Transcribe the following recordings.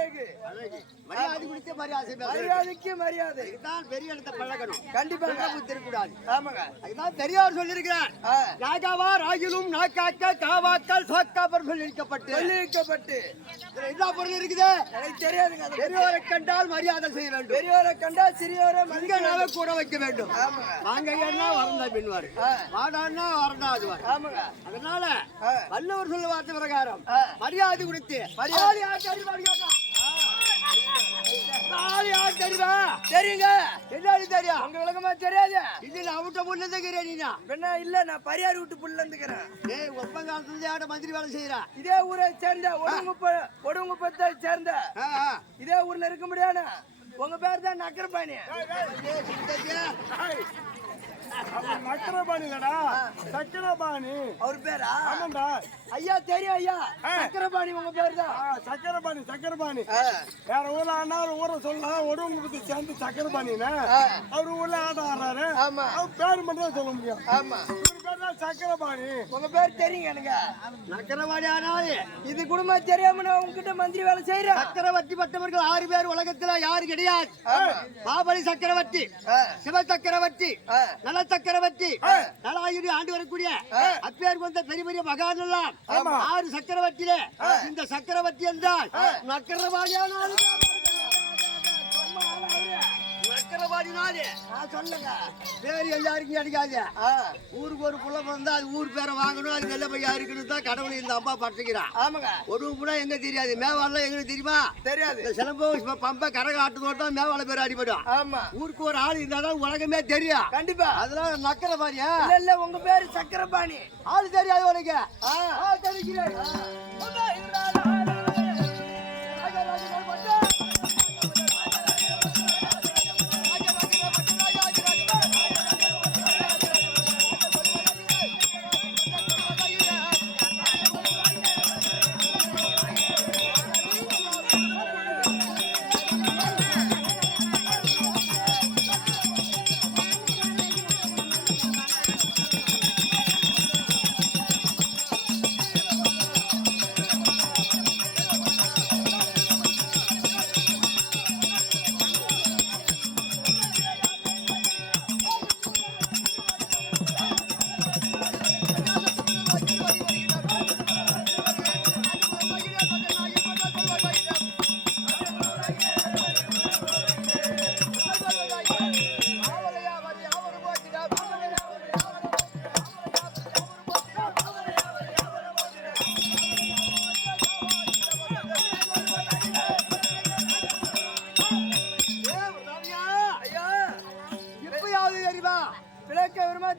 அழகு மரியாதை கொடுத்து மரியாதை மரியாதைக்கு மரியாதை தான் பெரிய இடத்தை பழகணும் கண்டிப்பாக திருக்கூடாது ஆமாங்க அதுதான் பெரியார் சொல்லியிருக்கிறார் ராஜாவா ராஜிலும் நாக்காக்க காவாக்கள் சோக்காப்பர் சொல்லியிருக்கப்பட்டு என்ன பொருள் இருக்குது எனக்கு தெரியாதுங்க பெரியோரை கண்டால் மரியாதை செய்ய வேண்டும் பெரியோரை கண்டால் சிறியோரை மனிதனாக கூட வைக்க வேண்டும் வாங்க ஏன்னா வரந்தா பின்வாரு வாடான்னா வரண்டாதுவார் ஆமாங்க அதனால வள்ளுவர் சொல்ல வார்த்தை பிரகாரம் மரியாதை கொடுத்து மரியாதை தெரியுங்க தெரியும் உங்க விளக்கமா தெரியாது இது நான் விட்ட புள்ள நீனா என்ன இல்ல நான் பரியார் விட்டு புள்ள இருந்துக்கிறேன் ஏய் ஒப்பங்காலத்துல ஆட மந்திரி வேலை செய்யறா இதே ஊரை சேர்ந்த ஒடுங்குப்பத்தை சேர்ந்த இதே ஊர்ல இருக்க முடியாது உங்க பேர் தான் நக்கரபாணி நக்கரபாணிடா சக்கரபாணி அவர் பேரா ஆமாண்டா ஐயா தெரியும் ஐயா சக்கரபாணி உங்க பேர் தான் சக்கரபாணி வேற ஊர்ல ஆனாலும் ஊரை சொல்லலாம் ஒடுவங்க பத்தி சேர்ந்து சக்கரபாணின்னு அவர் ஊர்ல ஆட்டம் ஆடுறாரு அவர் பேர் மட்டும் தான் சொல்ல முடியும் ஆமா பேர் தான் சக்கரபாணி உங்க பேர் தெரியுங்க எனக்கு நக்கரவாடி ஆனாலே இது குடும்பம் தெரியாம நான் உங்ககிட்ட மந்திரி வேலை செய்யறேன் சக்கரவர்த்தி பட்டவர்கள் 6 பேர் உலகத்துல யாரு கிடையாது பாபலி சக்கரவர்த்தி சிவ சக்கரவர்த்தி நல சக்கரவர்த்தி நலாயிரி ஆண்டு வரக்கூடிய அப்பேருக்கு வந்த பெரிய பெரிய மகான் எல்லாம் 6 சக்கரவர்த்தியில இந்த சக்கரவர்த்தி என்றால் நக்கரவாடியானாலும் சொல்லுங்க பேர் எல்லாருக்கும் கிடைக்காது ஊருக்கு ஒரு புள்ள பிறந்தா அது ஊர் பேரை வாங்கணும் அது நல்ல பையா இருக்குன்னு தான் கடவுள் இந்த அம்மா பட்டுக்கிறான் ஆமாங்க ஒரு புடா எங்க தெரியாது மேவாள எங்களுக்கு தெரியுமா தெரியாது இந்த சிலம்பு பம்ப கரகாட்டுதோடு தான் மேவாள பேர் அடிபடும் ஆமா ஊருக்கு ஒரு ஆள் இருந்தாதான் உலகமே தெரியும் கண்டிப்பா அதெல்லாம் நக்கரபாணியா இல்ல உங்க பேரு சக்கரபாணி ஆள் தெரியாது உனக்கு தெரிகிறேன்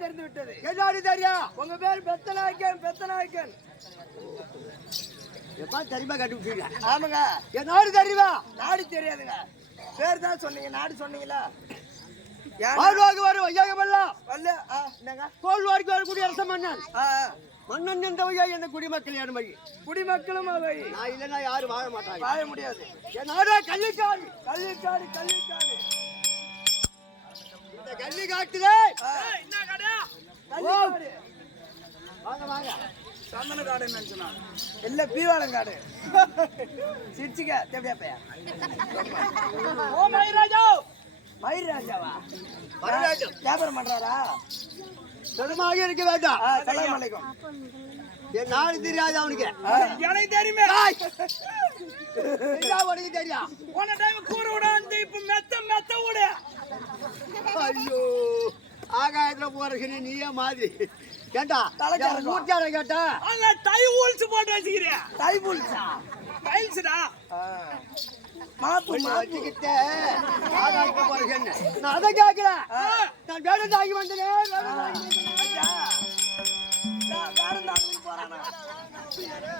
தெரிந்து விட்டது எல்லாரும் தெரியும் உங்க பேர் பெத்தநாயக்கன் எப்பா தெரியுமா கண்டுபிடிச்சீங்க ஆமாங்க என் நாடு தெரியுமா நாடு தெரியாதுங்க பேர் தான் சொன்னீங்க நாடு சொன்னீங்களா வாழ்வாக்கு வரும் ஐயாகமெல்லாம் வரல என்னங்க கோல்வாடிக்கு வரக்கூடிய அரச மன்னன் மன்னன் எந்த வழியா எந்த குடிமக்கள் யாரு மாதிரி குடிமக்களும் அவை நான் இல்லைன்னா யாரும் வாழ மாட்டாங்க வாழ முடியாது என் நாடா கள்ளிக்காடு இந்த கள்ளி காட்டுல என்ன கடை வாங்க வாங்க சந்தன காடுன்னு நினைச்சா இல்ல பீவாளம் காடு சிரிச்சுக்க தேவையா பையா ஓ மயிராஜாவா வியாபாரம் பண்றாரா சுதமாக இருக்க வேண்டாம் சலாம் அலைக்கும் என் நாடு தெரியாது அவனுக்கு எனக்கு தெரியுமே உனக்கு தெரியும் போன டைம் கூற விடாந்து இப்ப மெத்த விடு ஐயோ ஆகாயத்துல போறதுன்னு நீயே மாதிரி கேட்டா மூச்சார கேட்டா தை ஊல்ஸ் போட்டு வச்சுக்கிறேன் தை ஊல்ஸா டைல்ஸ்டா வச்சுக்கிட்டே ஆகாயத்துல போறதுன்னு நான் அதை கேட்கல நான் வேடம் தாங்கி வந்தேன்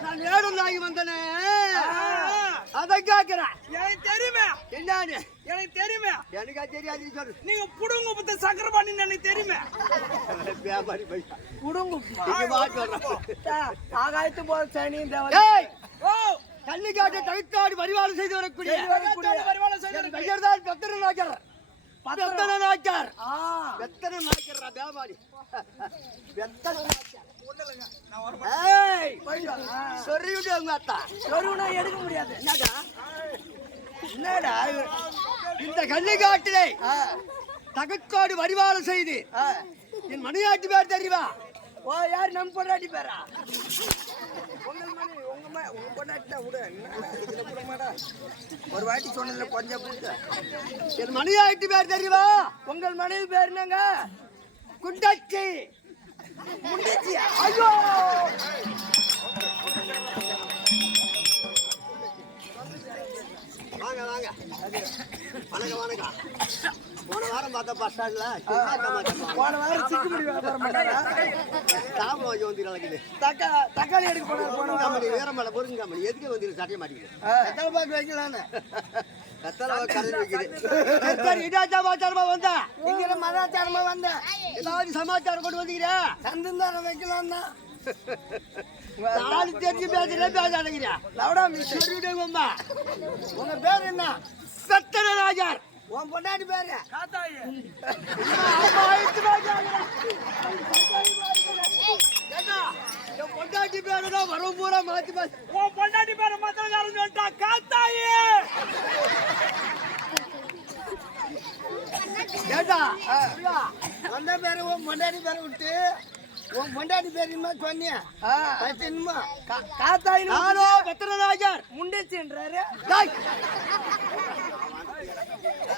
நான் வேடம் தாங்கி வந்தேனே அதை கேட்கிறேன் எனக்கு தெரியுமே என்னன்னு எனக்கு தெரியுமே எனக்கா தெரியாது சொல்லு நீங்க புடுங்க பத்த சக்கரபாணி எனக்கு தெரியுமே வியாபாரி பைசா புடுங்க ஆகாயத்து போற சனி கள்ளிக்காட்டு தவிர்த்தாடு வரிவாளம் செய்து வரக்கூடிய வரிவாளம் செய்து பெயர்தான் பத்திரநாயக்கர் வெத்தன நாய்க்கார் ஆ, வெத்தன நாய்க்கிறா பேமாடி வெத்தன நாய்க்கார் ஏய் போயிட்டு வா. ஆ. சொல்லிவிட்டு உங்க அத்தா சொருவுனா எடுக்க முடியாது. என்னடா என்னடா இந்த கள்ளிக்காட்டிலே ஆ, தகத்தோடு வடிவாளம் செய்து ஆ. என் மணியாட்டு பேர் தெரியுமா? ஓ, யார் நம்ம பொண்டாட்டி பேரா? உங்க மணி உங்க பொண்டாட்டி தான் விடு. என்ன இதுல கூட மாடா. ஒரு வாட்டி சொன்னதுல கொஞ்சம் புரியுது. என் மணியாட்டு பேர் தெரியுமா? உங்கள் மனைவி பேர் என்னங்க? குண்டச்சி முண்டிச்சியா? ஐயோ, வாங்க வாங்க வணக்கம் வணக்கம். போன வாரம் பார்த்தா பஸ் ஸ்டாண்ட்ல போன வாரம் சிக்குமுடி வியாபாரம் பண்ணாரா? தாம வாங்கி வந்து நடக்குது. தக்காளி எடுக்க போனார் போன வாரம். கம்பெனி வேற மேல பொருங்க கம்பெனி எதுக்கு வந்து சட்டைய மாட்டேங்குது. எத்தனை பாக்கு வைக்கலான்னு கத்தல கதை வைக்குது. சரி இதாச்சா மாச்சாரமா வந்தா இங்க மதாச்சாரமா வந்தேன். ஏதாவது சமாச்சாரம் கொண்டு வந்துக்கிறா? சந்தந்தாரம் வைக்கலாம் தான். நாலு தெரிஞ்சு பேசாதீங்க. லவுடா மிஸ். அம்மா உங்க பேர் என்ன? வெத்தன ராஜார். உன் பொண்டாட்டி பேரு? என் பொண்டாட்டி பேருதான் வரும் பூரா மாத்தி மாத்தி. உன் பொண்டாட்டி பேரை மாத்திரம் சொல்லிட்டா காத்தாயி. ஏண்டா அந்த பேரு உன் பொண்டாட்டி பேரை விட்டு உன் பொண்டாட்டி பேர் என்ன சொன்னியா? என்னமா காத்தாய் நானோ வெத்தன ராஜார் முண்டிச்சுன்றாரு.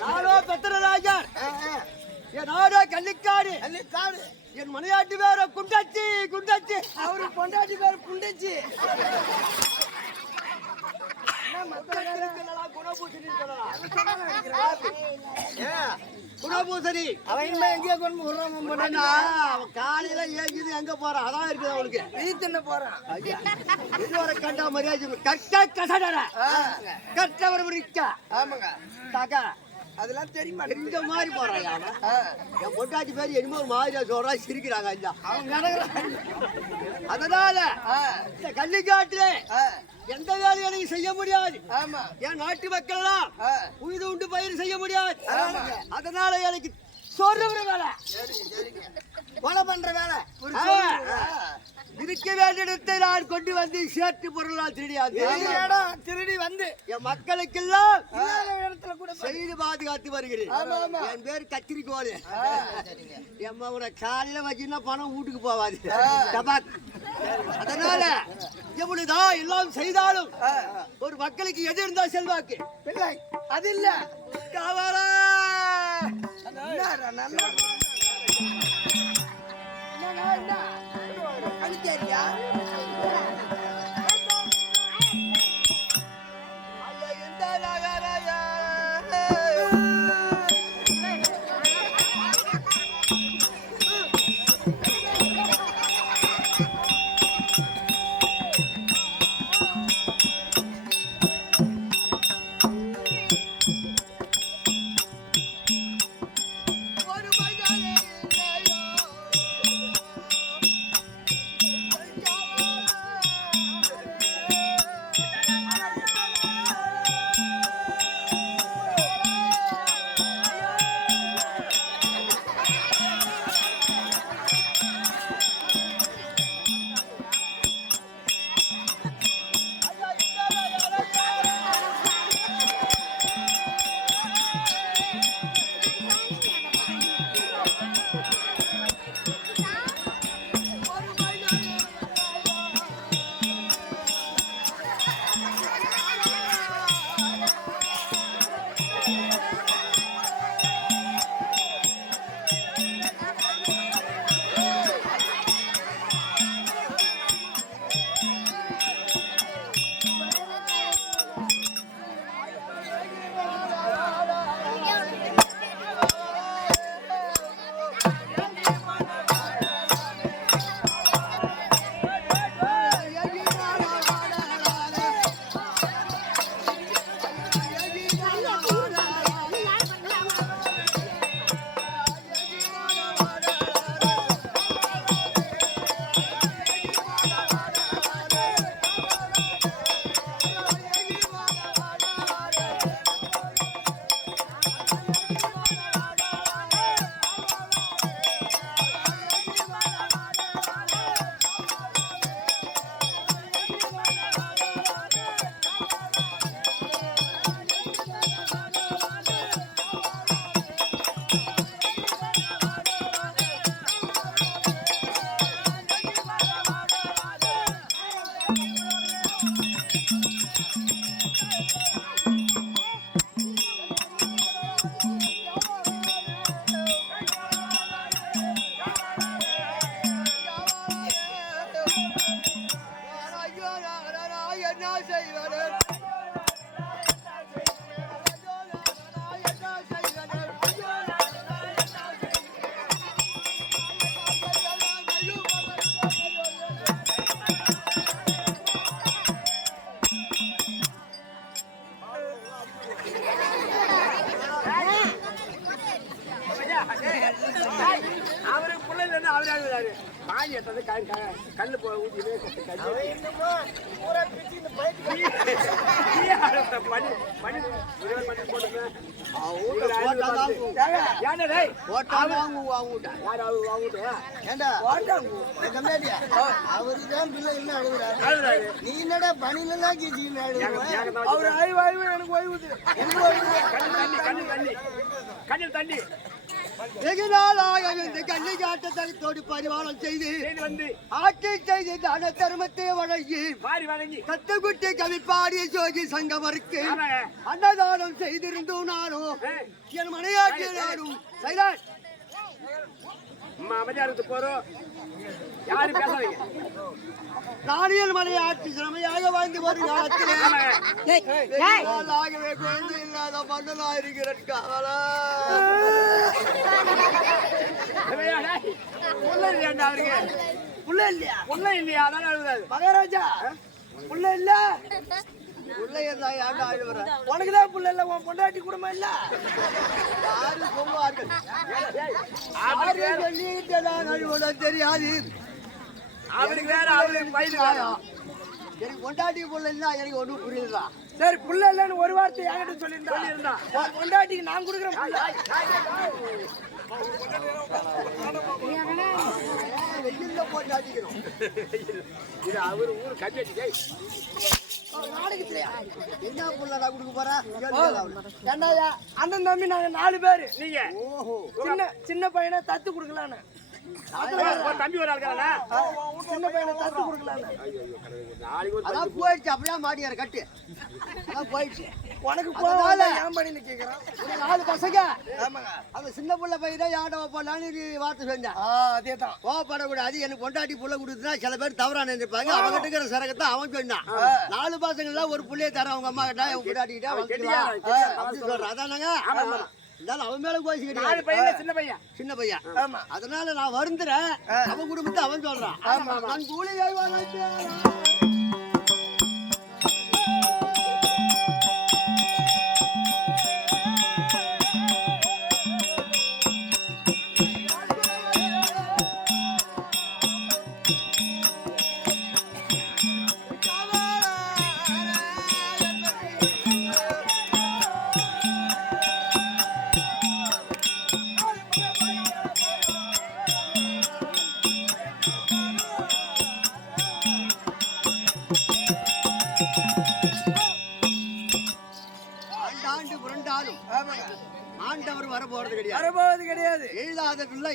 நானோ வெத்தன ராஜார். என் நாடோ கள்ளிக்காடு. காடு. என் மனையாட்டு பேர குண்டச்சி குண்டச்சி. அவரு பொண்டாட்டி பேர் புண்டிச்சு. குணபூசணி அவன் இனிமே எங்கேயோ கொண்டு விடுறான் உன் பொண்டாட்டி. காலையில ஏஞ்சிது எங்க போறான் அதான் இருக்குது அவளுக்கு. நீ தின்ன போறான். இதுவரை கண்டா மரியாதை கட்ட கசடற கட்டவர் இருக்கா. ஆமாங்க, தாக்கா அதெல்லாம் தெரியுமா? இந்த மாதிரி போறான் அவன். என் பொண்டாட்டி பேர் என்னமோ ஒரு மாதிரியா சொல்றா சிரிக்கிறாங்க ஐயா. அவன் கிடக்குறான். அதனால இந்த கள்ளிக்காட்டுல எந்த வேலையும் செய்ய முடியாது. ஆமா, என் நாட்டு மக்கள் எல்லாம் உயிர் உண்டு பயிர் செய்ய முடியாது. ஆமாங்க. அதனால எனக்கு சொல்ற வேலை கொலை பண்ற வேலை. இருக்க வேண்டிய இடத்தை நான் கொண்டு வந்து சேர்த்து பொருளால் திருடியாது. இடம் திருடி வந்து என் மக்களுக்கெல்லாம் இல்லாத இடத்துல கூட செய்து பாதுகாத்து வருகிறேன். ஆமா, ஆமா. என் பேர் கத்திரிக்கோடு. எம்மா உன காலையில வச்சுன்னா பணம் வீட்டுக்கு போவாது. டபாக். அதனால எவ்வளவுதான் எல்லாம் செய்தாலும் ஒரு மக்களுக்கு எது இருந்தா செல்வாக்கு பிள்ளை அது இல்ல. கவரா நல்லா என்ன கணிச்சேரியா? பாரு பாய் எட்டது கல்லு போய் ஊதியே அவருதான் பிள்ளை என்ன அழுகுறாரு நீ என்னடா பணிலாம் எனக்கு ஓய்வுது கண்ணில் தண்ணி வெகு நாளாக இந்த கண்ணை காட்டத்தை தோடி பரிவாரம் செய்து வந்து ஆட்சி செய்து தான தர்மத்தை வழங்கி மாறி வழங்கி கத்துக்குட்டி கவிப்பாடிய ஜோதி சங்கமருக்கு அன்னதானம் செய்திருந்தோம் நானும் என் மனையாற்றிய நானும் சைலண்ட் அமைதியாருக்கு போறோம் யாரும் பேசாதீங்க நானியல் மனையாற்றி சிறமையாக வாழ்ந்து வரும் காலத்திலே ஆகவே குழந்தை இல்லாத மன்னனா இருக்கிறேன் காவலா புள்ள இல்லையாண்டா அவருக்கு புள்ள இல்லையா புள்ள இல்லையா அதான் அழுகாது மகாராஜா புள்ள இல்ல பிள்ளையதான் ஏண்டா அழுகுற உனக்குதான் புள்ள இல்ல உன் பொண்டாட்டி குடும்பம் இல்ல யாரு சொல்லுவார்கள் சொல்லிட்டு நான் அழுவல தெரியாது அவருக்கு வேற அவருக்கு வயது காலம் எனக்கு கொண்டாட்டி புள்ள இல்ல எனக்கு ஒண்ணும் புரியுதா சரி புள்ள இல்லன்னு ஒரு வார்த்தை என்கிட்ட சொல்லியிருந்தா கொண்டாட்டிக்கு நான் கொடுக்குறேன் வெயில்ல போட்டு அடிக்கிறோம் இது அவரு ஊரு கட்டியாச்சு நாளைக்கு தெரியாது என்ன புள்ள நான் கொடுக்க போறேன் என்னையா அண்ணன் தம்பி நாங்க 4 பேரு நீங்க ஓஹோ சின்ன பையனை தத்து கொடுக்கலான்னு தம்பி ஒரு ஆளுக்காரா சின்ன பையனை தத்து கொடுக்கலான்னு அதான் போயிடுச்சு அப்படியே மாட்டியாரு கட்டு அதான் போயிடுச்சு உனக்கு போனால ஏன் பண்ணி கேக்குறான் 4 பசங்க ஆமாங்க அந்த சின்ன புள்ள பையன் யாடவ போலான்னு நீ வார்த்தை செஞ்சேன் அதேதான் கோவப்படக்கூடாது எனக்கு கொண்டாட்டி புள்ள கொடுத்துனா சில பேர் தவறா நினைப்பாங்க அவங்க கிட்ட இருக்கிற சரகத்தை அவன் சொன்னான் 4 பசங்கள ஒரு புள்ளைய தர அவங்க அம்மா கிட்ட அவங்க கொண்டாட்டிக்கிட்டா சொல்றேன் அதானாங்க இருந்தாலும் அவன் மேல கோசிக்கிட்டு சின்ன பையன் அதனால நான் வருந்துறேன் அவன் குடும்பத்தை அவன் சொல்றான் நான் கூலி ஆண்டவர் வரப்போறது கிடையாது எழுதாத பிள்ளை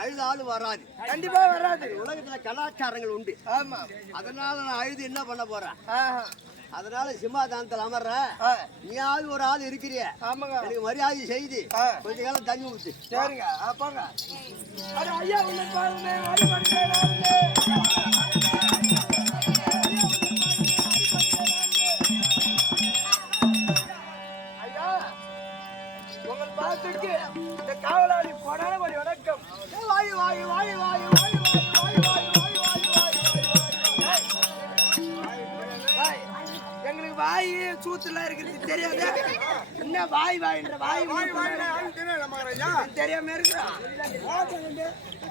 அழுதாலும் வராது கண்டிப்பா வராது உலகத்துல கலாச்சாரங்கள் உண்டு ஆமா அதனால நான் அழுது என்ன பண்ண போறேன் அதனால சிம்மாதானத்தில் அமர்ற நீயாவது ஒரு ஆள் இருக்கிறிய எனக்கு மரியாதை செய்து கொஞ்ச காலம் தண்ணி ஊத்து சரிங்க போங்க ஐயா உங்கள் பாத்துக்கு இந்த காவலாளி போனால ஒரு வணக்கம் வாயு வாயு வாயு வாயு வாயு வாயு வாயு எங்களுக்கு வாய் சூத்துல இருக்கிறது தெரியாது என்ன வாய் வாயின்ற வாய் தெரியாம இருக்கிறா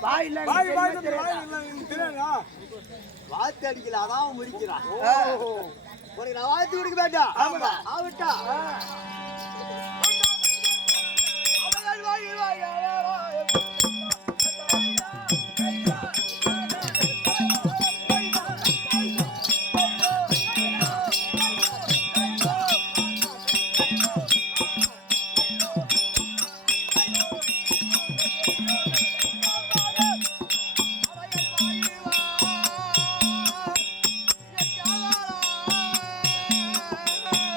வாய் இல்ல வாத்து அடிக்கல அதான் முறிக்கிறான் உனக்கு நான் வாழ்த்து கொடுக்க வேண்டாம் ஆகட்டா